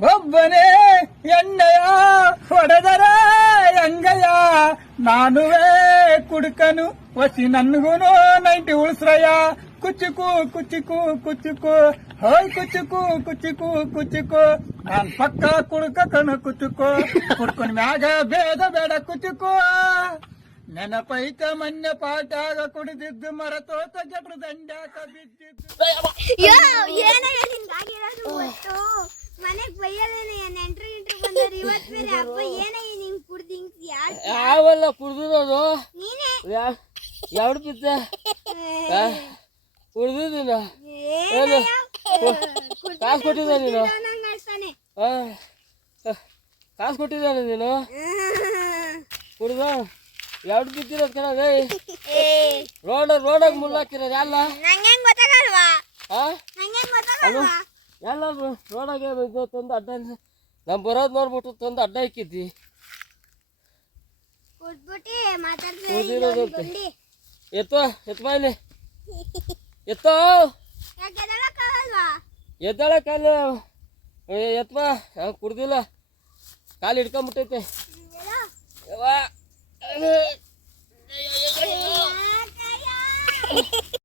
ಒಬ್ಬನೇ ಎಣ್ಣೆಯ ಹೊಡೆದರ ಅಂಗಯ ನಾನುವೇ ಕುಡುಕನು ವಸಿ ನನ್ಗೂನು 90 ಉಳ್ಸ್ರಯ್ಯ ಕುಚ್ಚುಕು ಕುಚ್ಚುಕು ಕುಚ್ಚುಕು ಹೋಯ್ ಕುಚ್ಚುಕು ಕುಚ್ಚುಕು ಕುಚ್ಚುಕು ನಾನ್ ಪಕ್ಕ ಕುಡುಕ ಕಣು ಕುಚ್ಚುಕು ಕುಡ್ಕೊಂಡ್ ಮ್ಯಾಗ ಬೇಡ ಬೇಡ ಕುಚ್ಚುಕು ನೆನಪೈತ ಮೊನ್ನೆ ಪಾಟ್ಯಾಗ ಕುಡಿದಿದ್ದು ಮರತೋತ ಜಟ್ರು ದಂಡ್ಯಾಕ ಬಿದ್ದಿದ್ದು ಮನೆಗ್ ಬೈಯಲೇನೆ ನೆಂಟ್ರು ಗಿಂಟ್ರು ಬಂದವ್ರು ಇವತ್ ಬೇರೆ ಹಬ್ಬ ಏನಯ್ಯ ನಿಂಗ್ ಕುಡ್ದಿಂಗ್ ಯಾವಲ್ಲ ಕುಡ್ದಿರೋದು ನೀನೇ ಎರಡು ಬಿದ್ದೆ ಕುಡ್ದಿದ್ದೀನ ಕಾಸು ಕೊಟ್ಟಿದ್ದ ನೀನು ಕಾಸು ಕೊಟ್ಟಿದ್ದಾನೆ ನೀನು ಕುಡ್ದ ಎರಡು ಬಿದ್ದಿರೋದು ಕಣ ರೋಡಾಗ ಮುಳ್ಳಾಕಿರೋದು ಎಲ್ಲ ನಂಗೇನ್ ಗೊತ್ತಾಗಲ್ವಾ ಹಾ ನಂಗೇನ್ ಗೊತ್ತಾಗಲ್ವಾ ಎಲ್ಲ ರೋಡಾಗೆ ಇದು ತಂದು ಅಡ್ಡ ನಮ್ ಬರೋದು ನೋಡ್ಬಿಟ್ಟು ತಂದು ಅಡ್ಡ ಇಕ್ಕಿದ್ದಿ ಕುಡ್ಬಿಟ್ಟಿ ಮಾತಾಡ್ತಾ ಕುಡ್ದಿರೋದು ಎತ್ತ ಬಾಯ್ಲಿ ಎತ್ತೋ ಯಾಕೆ ಎದಳಕ್ಕಾಗಲ್ವಾ ಎದ್ದಾಳ ಕಾಲು ಎತ್ವಾ ಕುಡ್ದಿಲ್ಲ ಕಾಲು ಹಿಡ್ಕೊಂಬಿಟ್ಟೈತೆ ಯವ್ವಾ